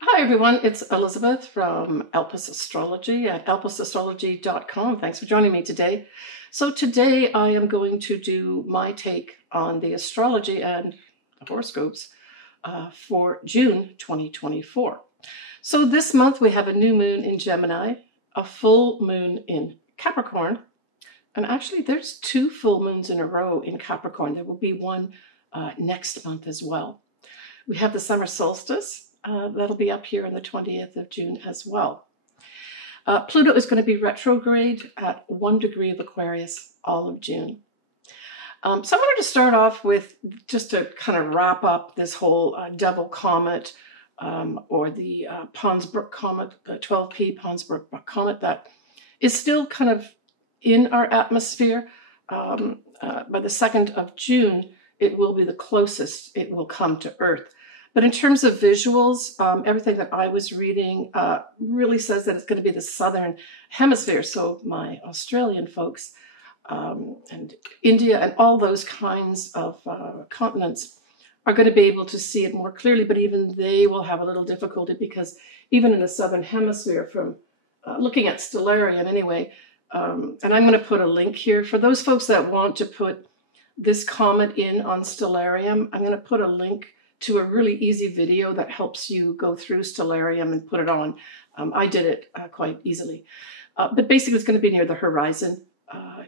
Hi everyone, it's Elizabeth from Elpis Astrology at elpisastrology.com. Thanks for joining me today. So today I am going to do my take on the astrology and the horoscopes for June 2024. So this month we have a new moon in Gemini, a full moon in Capricorn, and actually there's 2 full moons in a row in Capricorn. There will be one next month as well. We have the summer solstice. That'll be up here on the 20th of June as well. Pluto is going to be retrograde at 1 degree of Aquarius all of June. So I wanted to start off with, just to kind of wrap up this whole double comet or the Pons Brooks comet, the 12P Pons Brooks comet that is still kind of in our atmosphere. By the 2nd of June, it will be the closest it will come to Earth. But in terms of visuals, everything that I was reading really says that it's going to be the Southern Hemisphere. So my Australian folks and India and all those kinds of continents are going to be able to see it more clearly, but even they will have a little difficulty because even in the Southern Hemisphere, from looking at stellarium anyway, and I'm going to put a link here for those folks that want to put this comet in on stellarium. I'm going to put a link to a really easy video that helps you go through stellarium and put it on. I did it quite easily. But basically it's going to be near the horizon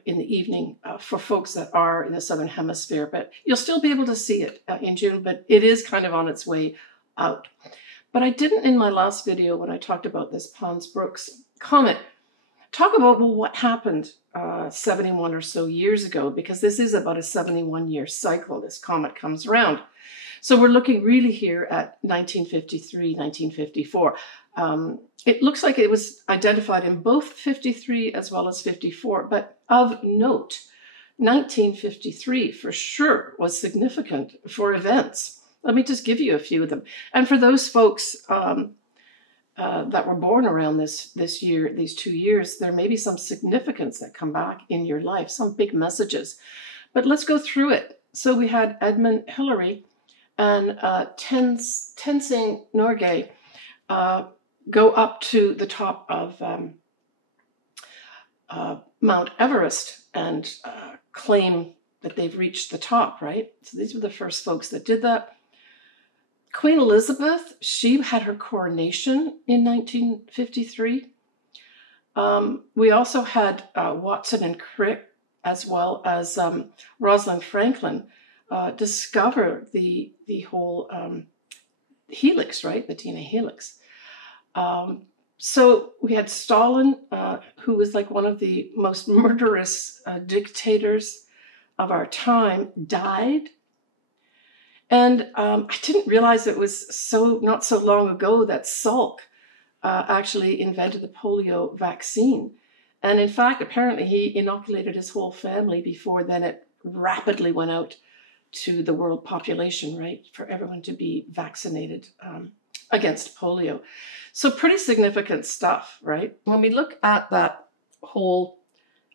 in the evening for folks that are in the Southern Hemisphere. But you'll still be able to see it in June, but it is kind of on its way out. But I didn't in my last video when I talked about this Pons Brooks comet talk about, well, what happened 71 or so years ago, because this is about a 71-year cycle. This comet comes around. So we're looking really here at 1953, 1954. It looks like it was identified in both 53 as well as 54, but of note, 1953 for sure was significant for events. Let me just give you a few of them. And for those folks that were born around this year, these 2 years, there may be some significance that come back in your life, some big messages. But let's go through it. So we had Edmund Hillary and Tenzing Norgay go up to the top of Mount Everest and claim that they've reached the top, right? So these were the first folks that did that. Queen Elizabeth, she had her coronation in 1953. We also had Watson and Crick, as well as Rosalind Franklin, discover the whole helix, right? The DNA helix. So we had Stalin, who was like one of the most murderous dictators of our time, died. And I didn't realize it was not so long ago that Salk actually invented the polio vaccine. And in fact, apparently he inoculated his whole family before then it rapidly went out to the world population, right? For everyone to be vaccinated against polio. So pretty significant stuff, right? When we look at that whole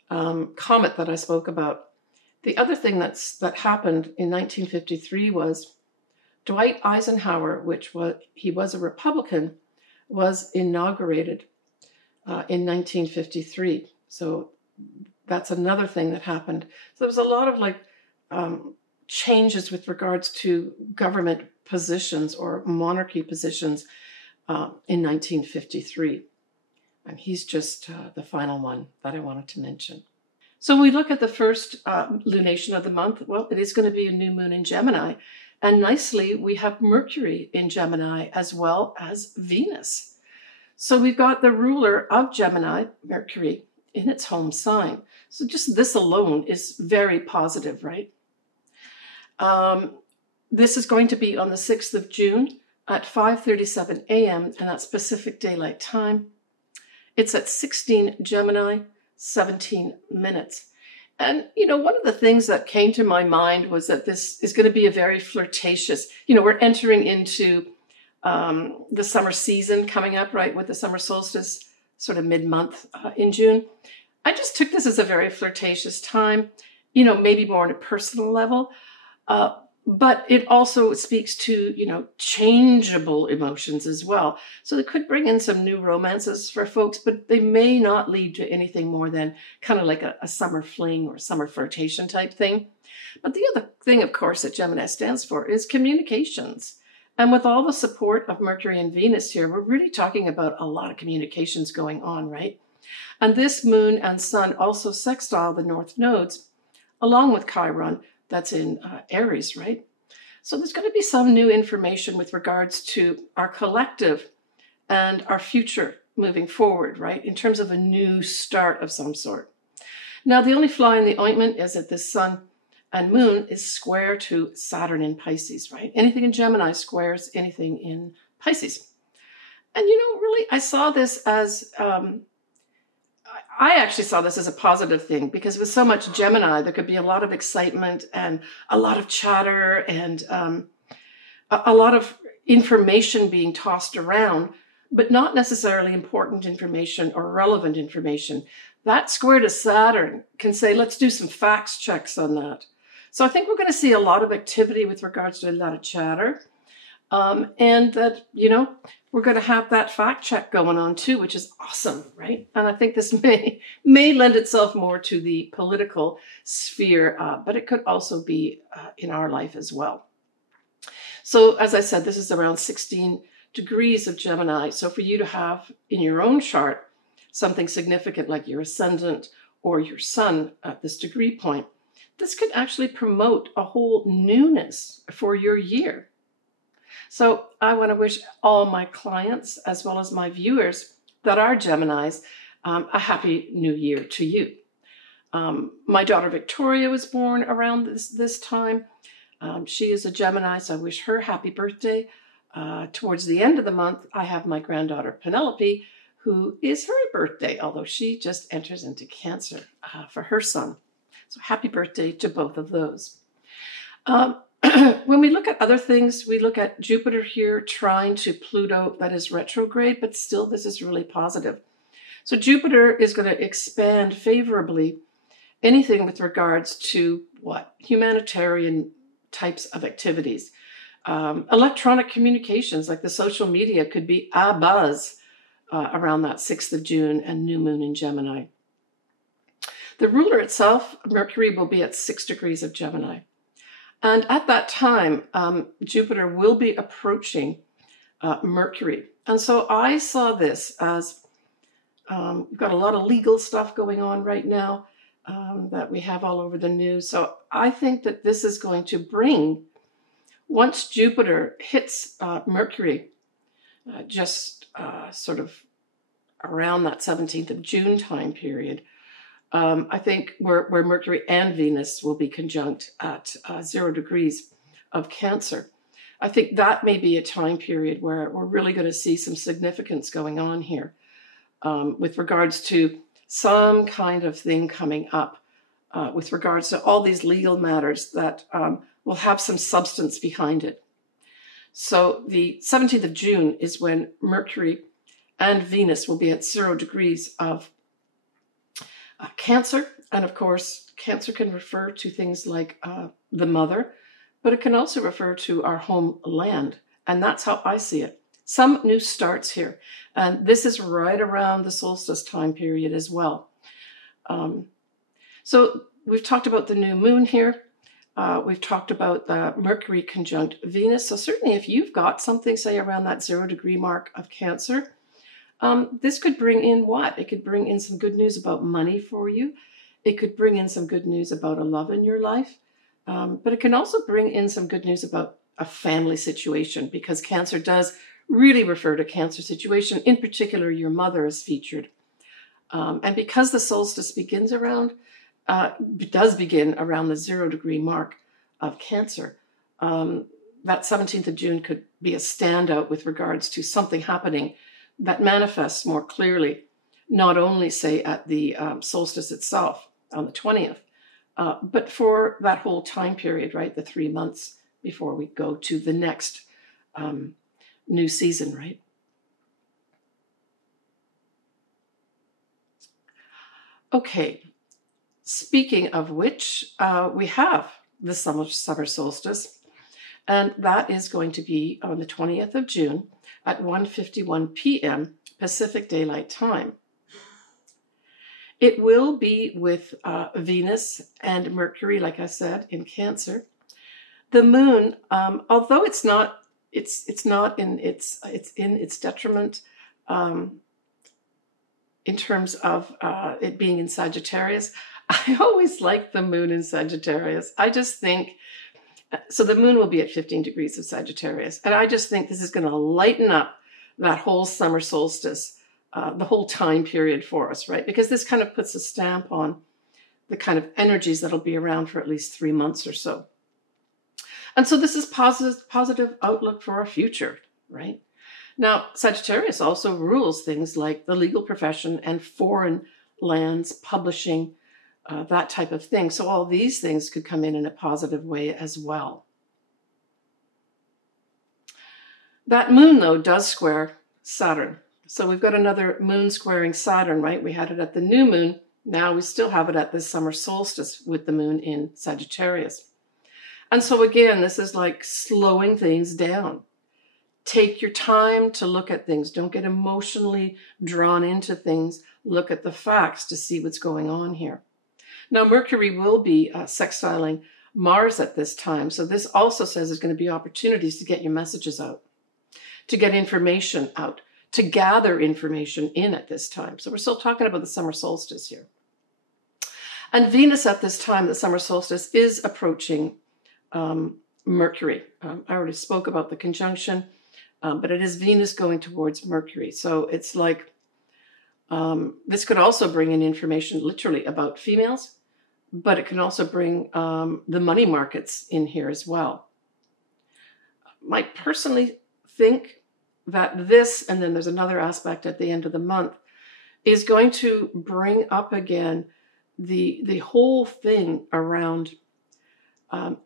comet that I spoke about, the other thing that happened in 1953 was Dwight Eisenhower, he was a Republican, was inaugurated in 1953. So that's another thing that happened. So there was a lot of changes with regards to government positions or monarchy positions in 1953. And he's just the final one that I wanted to mention. So when we look at the first lunation of the month, well, it is going to be a new moon in Gemini. And nicely, we have Mercury in Gemini as well as Venus. So we've got the ruler of Gemini, Mercury, in its home sign. So just this alone is very positive, right? This is going to be on the 6th of June at 5:37 a.m. and that's Pacific Daylight Time. It's at 16 Gemini, 17 minutes. And, one of the things that came to my mind was that this is going to be a very flirtatious, we're entering into the summer season coming up, right, with the summer solstice, sort of mid-month in June. I just took this as a very flirtatious time, maybe more on a personal level. But it also speaks to, changeable emotions as well. So it could bring in some new romances for folks, but they may not lead to anything more than kind of like a summer fling or summer flirtation type thing. But the other thing, of course, that Gemini stands for is communications. And with all the support of Mercury and Venus here, we're really talking about a lot of communications going on, right? And this moon and sun also sextile the north nodes, along with Chiron, that's in Aries, right? So there's going to be some new information with regards to our collective and our future moving forward, right? In terms of a new start of some sort. Now, the only fly in the ointment is that this sun and moon is square to Saturn in Pisces, right? Anything in Gemini squares anything in Pisces. And, really, I saw this as... I actually saw this as a positive thing because with so much Gemini, there could be a lot of excitement and a lot of chatter and a lot of information being tossed around, but not necessarily important information or relevant information. That square to Saturn can say, let's do some facts checks on that. So I think we're going to see a lot of activity with regards to a lot of chatter. And that, we're going to have that fact check going on too, which is awesome, right? And I think this may lend itself more to the political sphere, but it could also be in our life as well. So as I said, this is around 16 degrees of Gemini. So for you to have in your own chart something significant like your ascendant or your sun at this degree point, this could actually promote a whole newness for your year. So I want to wish all my clients, as well as my viewers that are Geminis, a happy new year to you. My daughter Victoria was born around this time. She is a Gemini, so I wish her happy birthday. Towards the end of the month, I have my granddaughter Penelope, who is her birthday, although she just enters into Cancer for her son. So happy birthday to both of those. When we look at other things, we look at Jupiter here trine to Pluto, that is retrograde, but still this is really positive. So Jupiter is going to expand favorably anything with regards to what? Humanitarian types of activities. Electronic communications, like the social media, could be abuzz around that 6th of June and new moon in Gemini. The ruler itself, Mercury, will be at 6 degrees of Gemini. And at that time, Jupiter will be approaching Mercury. And so I saw this as we've got a lot of legal stuff going on right now that we have all over the news. So I think that this is going to bring, once Jupiter hits Mercury, just sort of around that 17th of June time period, I think where Mercury and Venus will be conjunct at 0 degrees of Cancer. I think that may be a time period where we're really going to see some significance going on here with regards to some kind of thing coming up with regards to all these legal matters that will have some substance behind it. So the 17th of June is when Mercury and Venus will be at 0 degrees of Cancer. And of course, Cancer can refer to things like the mother, but it can also refer to our home land. And that's how I see it. Some new starts here. And this is right around the solstice time period as well. So we've talked about the new moon here. We've talked about the Mercury conjunct Venus. So certainly if you've got something, say, around that 0 degree mark of Cancer, this could bring in what? It could bring in some good news about money for you. It could bring in some good news about a love in your life. But it can also bring in some good news about a family situation, because Cancer does really refer to Cancer situation. In particular, your mother is featured. And because the solstice begins around, does begin around the 0 degree mark of Cancer, that 17th of June could be a standout with regards to something happening that manifests more clearly, not only, say, at the solstice itself on the 20th, but for that whole time period, right? The 3 months before we go to the next new season, right? Okay, speaking of which, we have the summer solstice. And that is going to be on the 20th of June at 1:51 p.m. Pacific Daylight Time. It will be with Venus and Mercury, like I said, in Cancer. The moon, although it's in its detriment in terms of it being in Sagittarius. I always like the moon in Sagittarius. I just think, so the moon will be at 15 degrees of Sagittarius. And I just think this is going to lighten up that whole summer solstice, the whole time period for us, right? Because this kind of puts a stamp on the kind of energies that'll be around for at least 3 months or so. And so this is positive outlook for our future, right? Now, Sagittarius also rules things like the legal profession and foreign lands, publishing, that type of thing. So all these things could come in a positive way as well. That moon, though, does square Saturn. So we've got another moon squaring Saturn, right? We had it at the new moon. Now we still have it at the summer solstice with the moon in Sagittarius. And so again, this is like slowing things down. Take your time to look at things. Don't get emotionally drawn into things. Look at the facts to see what's going on here. Now, Mercury will be sextiling Mars at this time. So this also says there's going to be opportunities to get your messages out, to get information out, to gather information in at this time. So we're still talking about the summer solstice here. And Venus at this time, the summer solstice, is approaching Mercury. I already spoke about the conjunction, but it is Venus going towards Mercury. So it's like, this could also bring in information literally about females, but it can also bring the money markets in here as well. I personally think that this, and then there's another aspect at the end of the month, is going to bring up again the whole thing around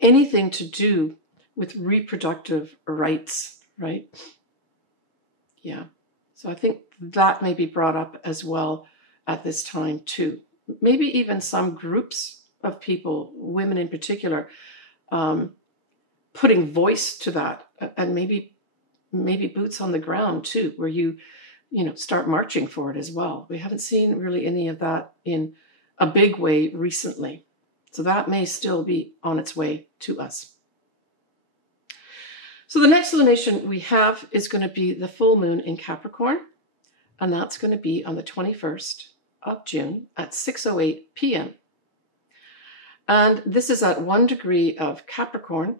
anything to do with reproductive rights, right? Yeah. So I think that may be brought up as well at this time too. Maybe even some groups of people, women in particular, putting voice to that, and maybe boots on the ground too, where you start marching for it as well. We haven't seen really any of that in a big way recently. So that may still be on its way to us. So the next lunation we have is going to be the full moon in Capricorn, and that's going to be on the 21st of June at 6:08 p.m. And this is at 1 degree of Capricorn,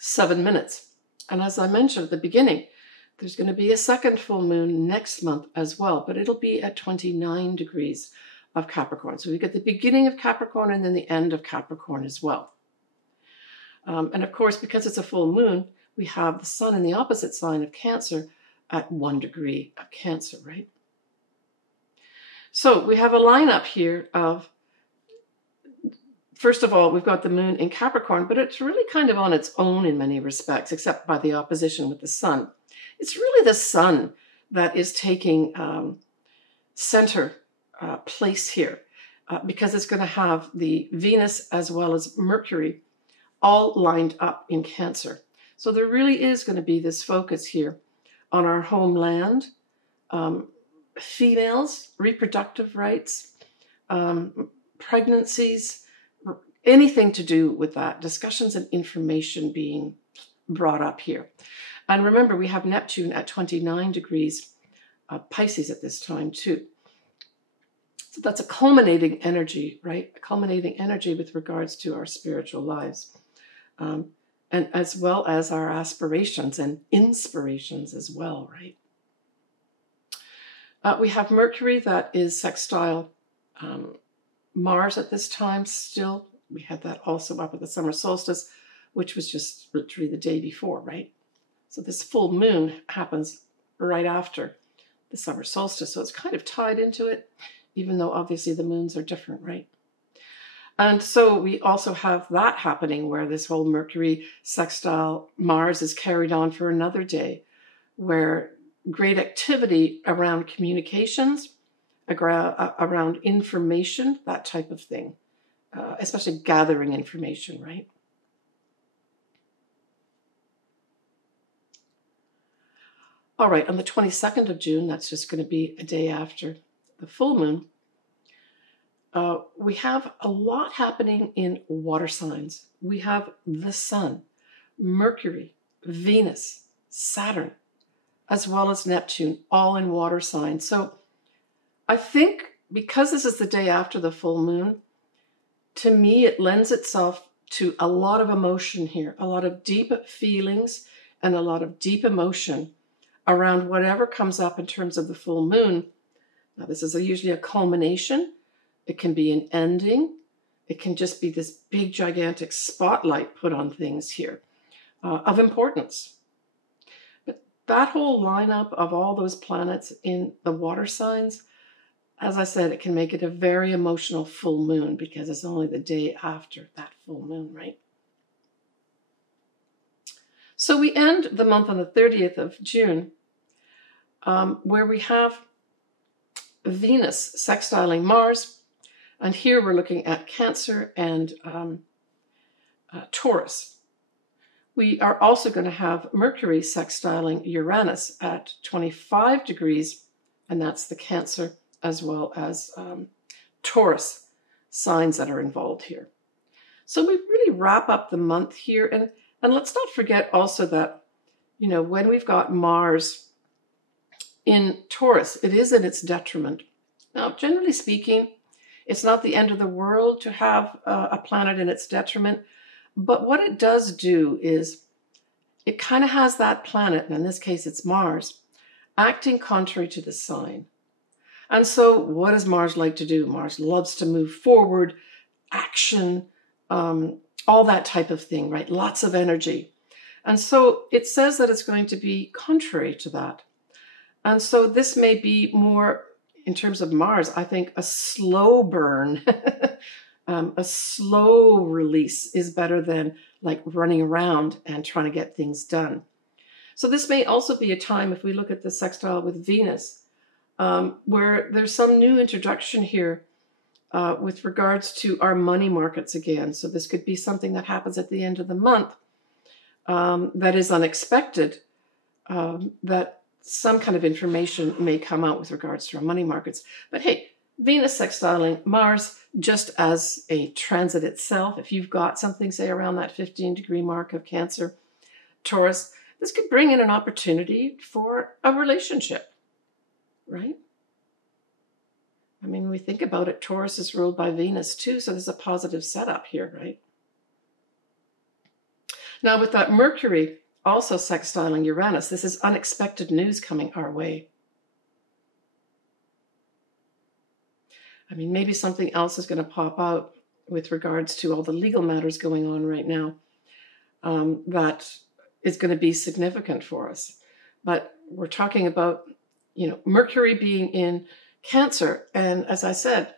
7 minutes. And as I mentioned at the beginning, there's going to be a second full moon next month as well, but it'll be at 29 degrees of Capricorn. So we get the beginning of Capricorn and then the end of Capricorn as well. And of course, because it's a full moon, we have the sun in the opposite sign of Cancer at 1 degree of Cancer, right? So we have a lineup here of, first of all, we've got the moon in Capricorn, but it's really kind of on its own in many respects, except by the opposition with the sun. It's really the sun that is taking center place here, because it's going to have the Venus as well as Mercury all lined up in Cancer. So there really is going to be this focus here on our homeland, females, reproductive rights, pregnancies, anything to do with that, discussions and information being brought up here. And remember, we have Neptune at 29 degrees Pisces at this time too. So that's a culminating energy, right? A culminating energy with regards to our spiritual lives. And as well as our aspirations and inspirations as well, right? We have Mercury that is sextile Mars at this time still. We had that also up at the summer solstice, which was just literally the day before, right? So this full moon happens right after the summer solstice. So it's kind of tied into it, even though obviously the moons are different, right? And so we also have that happening where this whole Mercury sextile Mars is carried on for another day, where great activity around communications, around information, that type of thing, especially gathering information, right? All right, on the 22nd of June, that's just going to be a day after the full moon, we have a lot happening in water signs. We have the Sun, Mercury, Venus, Saturn, as well as Neptune, all in water signs. So I think because this is the day after the full moon, to me, it lends itself to a lot of emotion here, a lot of deep feelings and a lot of deep emotion around whatever comes up in terms of the full moon. Now, this is usually a culmination. It can be an ending. It can just be this big, gigantic spotlight put on things here of importance. But that whole lineup of all those planets in the water signs, as I said, it can make it a very emotional full moon because it's only the day after that full moon, right? So we end the month on the 30th of June, where we have Venus sextiling Mars. And here we're looking at Cancer and Taurus. We are also going to have Mercury sextiling Uranus at 25 degrees, and that's the Cancer as well as Taurus signs that are involved here. So we really wrap up the month here. And let's not forget also that, you know, when we've got Mars in Taurus, it is in its detriment. Now, generally speaking, it's not the end of the world to have a planet in its detriment. But what it does do is it kind of has that planet, and in this case it's Mars, acting contrary to the sign. And so what does Mars like to do? Mars loves to move forward, action, all that type of thing, right? Lots of energy. And so it says that it's going to be contrary to that. And so this may be more, in terms of Mars, I think a slow burn, a slow release is better than like running around and trying to get things done. So this may also be a time, if we look at the sextile with Venus, where there's some new introduction here with regards to our money markets again. So this could be something that happens at the end of the month that is unexpected, that some kind of information may come out with regards to our money markets. But hey, Venus sextiling Mars, just as a transit itself, if you've got something, say, around that 15-degree mark of Cancer, Taurus, this could bring in an opportunity for a relationship, right? I mean, when we think about it, Taurus is ruled by Venus too, so there's a positive setup here, right? Now with that Mercury also sextiling Uranus, this is unexpected news coming our way. I mean, maybe something else is going to pop out with regards to all the legal matters going on right now that is going to be significant for us. But we're talking about, you know, Mercury being in Cancer. And as I said,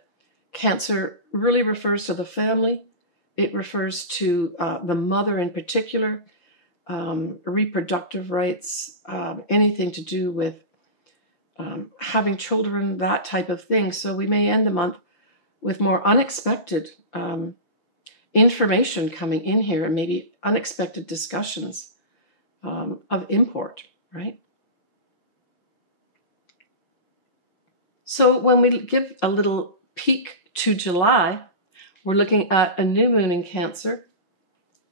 Cancer really refers to the family. It refers to the mother in particular, reproductive rights, anything to do with having children, that type of thing. So we may end the month with more unexpected information coming in here and maybe unexpected discussions of import, right? So when we give a little peek to July, we're looking at a new moon in Cancer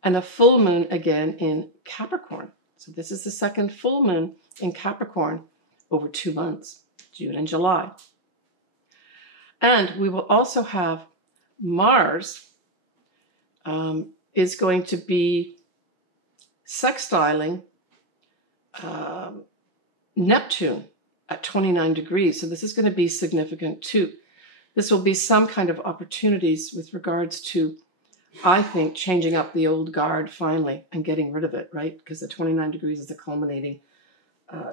and a full moon again in Capricorn. So this is the second full moon in Capricorn over 2 months, June and July. And we will also have Mars is going to be sextiling Neptune at 29 degrees. So this is going to be significant too. This will be some kind of opportunities with regards to, I think, changing up the old guard finally and getting rid of it, right? Because the 29 degrees is the culminating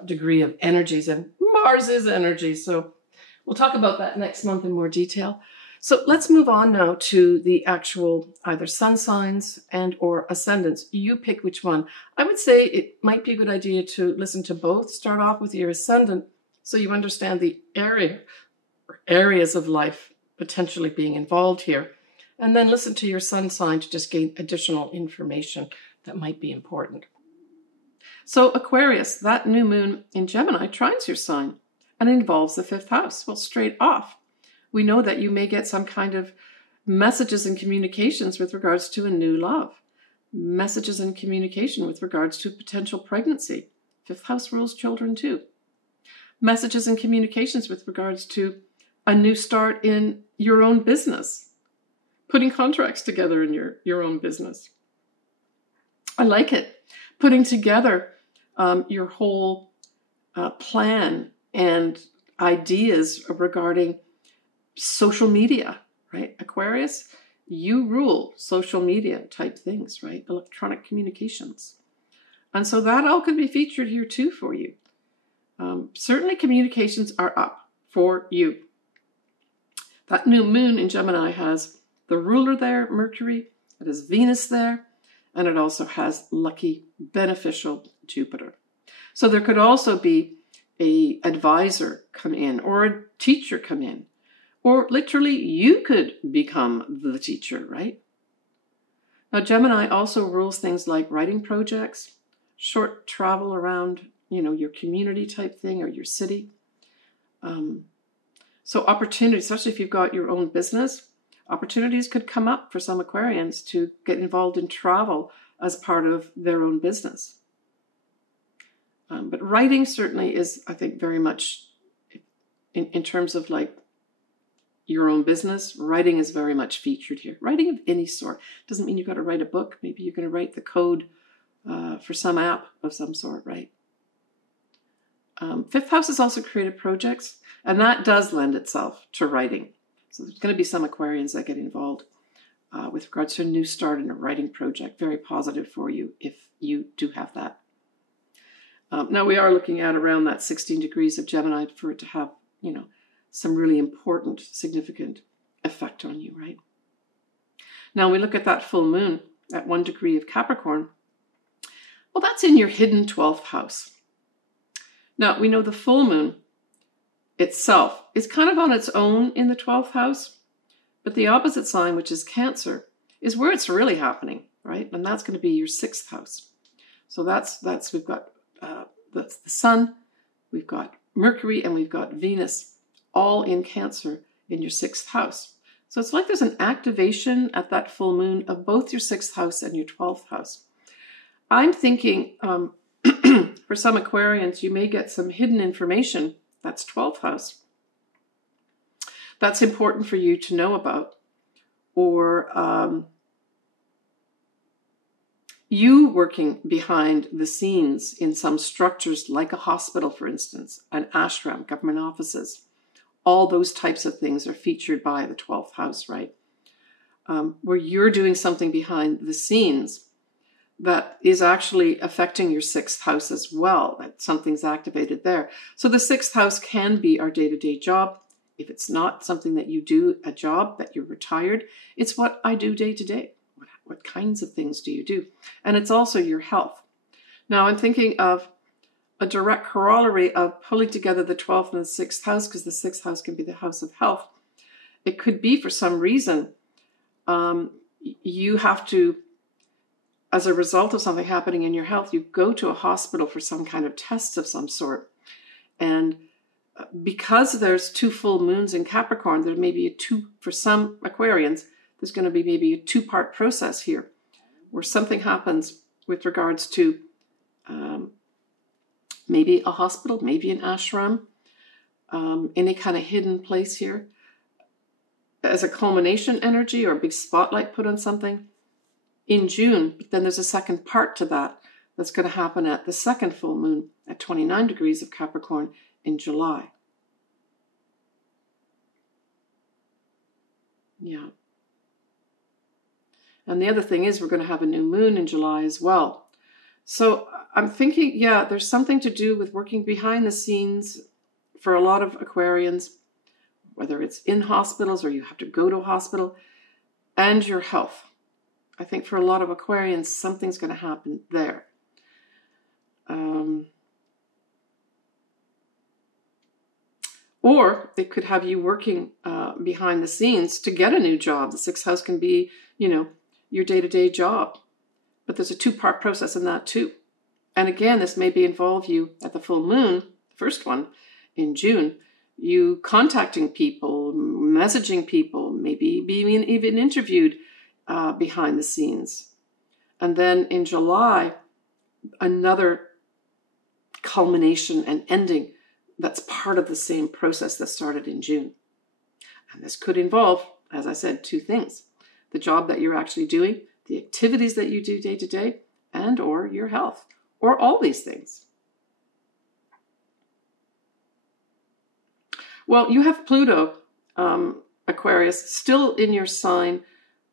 degree of energies, and Mars is energy. So we'll talk about that next month in more detail. So let's move on now to the actual either sun signs and or ascendants. You pick which one. I would say it might be a good idea to listen to both. Start off with your ascendant so you understand the areas of life potentially being involved here. And then listen to your sun sign to just gain additional information that might be important. So Aquarius, that new moon in Gemini trines your sign and involves the 5th house. Well, straight off, we know that you may get some kind of messages and communications with regards to a new love, messages and communication with regards to potential pregnancy. 5th house rules children too. Messages and communications with regards to a new start in your own business, putting contracts together in your own business. I like it. Putting together your whole plan and ideas regarding social media, right? Aquarius, you rule social media type things, right? Electronic communications. And so that all could be featured here too for you. Certainly communications are up for you. That new moon in Gemini has the ruler there, Mercury. It has Venus there. And it also has lucky, beneficial Jupiter. So there could also be an advisor come in or a teacher come in. Or literally you could become the teacher, right? Now Gemini also rules things like writing projects, short travel around, your community type thing or your city. So opportunities, especially if you've got your own business, opportunities could come up for some Aquarians to get involved in travel as part of their own business. But writing certainly is, I think, very much in terms of like your own business, writing is very much featured here. Writing of any sort. Doesn't mean you've got to write a book. Maybe you're going to write the code for some app of some sort, right? 5th house is also creative projects, and that does lend itself to writing. So there's going to be some Aquarians that get involved with regards to a new start in a writing project. Very positive for you if you do have that. Now we are looking at around that 16 degrees of Gemini for it to have, some really important, significant effect on you, right? Now we look at that full moon at 1 degree of Capricorn. Well, that's in your hidden 12th house. Now we know the full moon itself is kind of on its own in the 12th house, but the opposite sign, which is Cancer, is where it's really happening, right? And that's going to be your 6th house. So we've got that's the Sun, we've got Mercury, and we've got Venus, all in Cancer in your 6th house. So it's like there's an activation at that full moon of both your 6th house and your 12th house. I'm thinking for some Aquarians, you may get some hidden information. That's 12th house. That's important for you to know about. Or you working behind the scenes in some structures like a hospital, for instance, an ashram, government offices. All those types of things are featured by the 12th house, right? Where you're doing something behind the scenes that is actually affecting your 6th house as well, that something's activated there. So the 6th house can be our day-to-day job. If it's not something that you do, a job that you're retired, it's what I do day-to-day. What kinds of things do you do? And it's also your health. Now I'm thinking of a direct corollary of pulling together the 12th and the 6th house, because the 6th house can be the house of health. It could be for some reason you have to, as a result of something happening in your health, you go to a hospital for some kind of test of some sort. And because there's 2 full moons in Capricorn, there may be for some Aquarians, there's going to be maybe a 2-part process here where something happens with regards to maybe a hospital, maybe an ashram, any kind of hidden place here as a culmination energy or a big spotlight put on something in June. But then there's a second part to that that's going to happen at the 2nd full moon at 29 degrees of Capricorn in July. Yeah. And the other thing is we're going to have a new moon in July as well. So I'm thinking, yeah, there's something to do with working behind the scenes for a lot of Aquarians, whether it's in hospitals or you have to go to a hospital, and your health. I think for a lot of Aquarians, something's going to happen there. Or it could have you working behind the scenes to get a new job. The 6th house can be, your day-to-day job. But there's a 2-part process in that too. And again, this may involve you at the full moon, the first one in June, you contacting people, messaging people, maybe being even interviewed behind the scenes. And then in July, another culmination and ending that's part of the same process that started in June. And this could involve, as I said, two things: the job that you're actually doing, the activities that you do day to day, and or your health, or all these things. Well, you have Pluto, Aquarius, still in your sign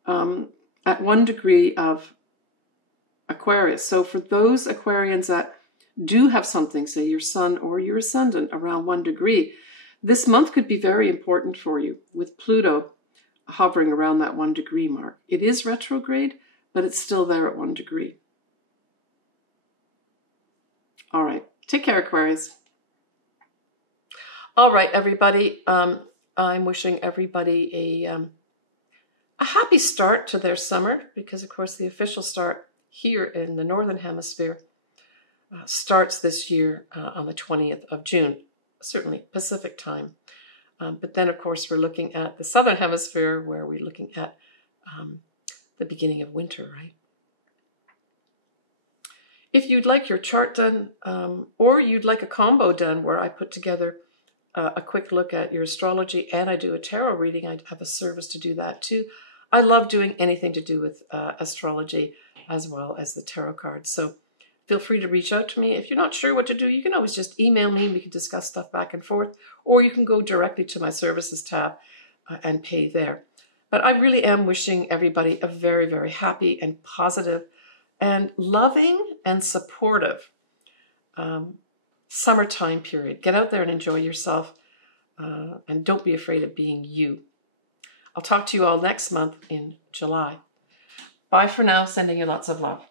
at 1 degree of Aquarius. So for those Aquarians that do have something, say your sun or your ascendant, around 1 degree, this month could be very important for you with Pluto hovering around that 1 degree mark. It is retrograde, but it's still there at 1 degree. All right. Take care, Aquarius. All right, everybody. I'm wishing everybody a happy start to their summer, because, of course, the official start here in the Northern Hemisphere starts this year on the 20th of June, certainly Pacific time. But then, of course, we're looking at the Southern Hemisphere, where we're looking at the beginning of winter, right? If you'd like your chart done, or you'd like a combo done where I put together a quick look at your astrology and I do a tarot reading, I have a service to do that too. I love doing anything to do with astrology as well as the tarot cards. So feel free to reach out to me. If you're not sure what to do, you can always just email me and we can discuss stuff back and forth, or you can go directly to my services tab and pay there. But I really am wishing everybody a very, very happy and positive and loving and supportive summertime period. Get out there and enjoy yourself, and don't be afraid of being you. I'll talk to you all next month in July. Bye for now. Sending you lots of love.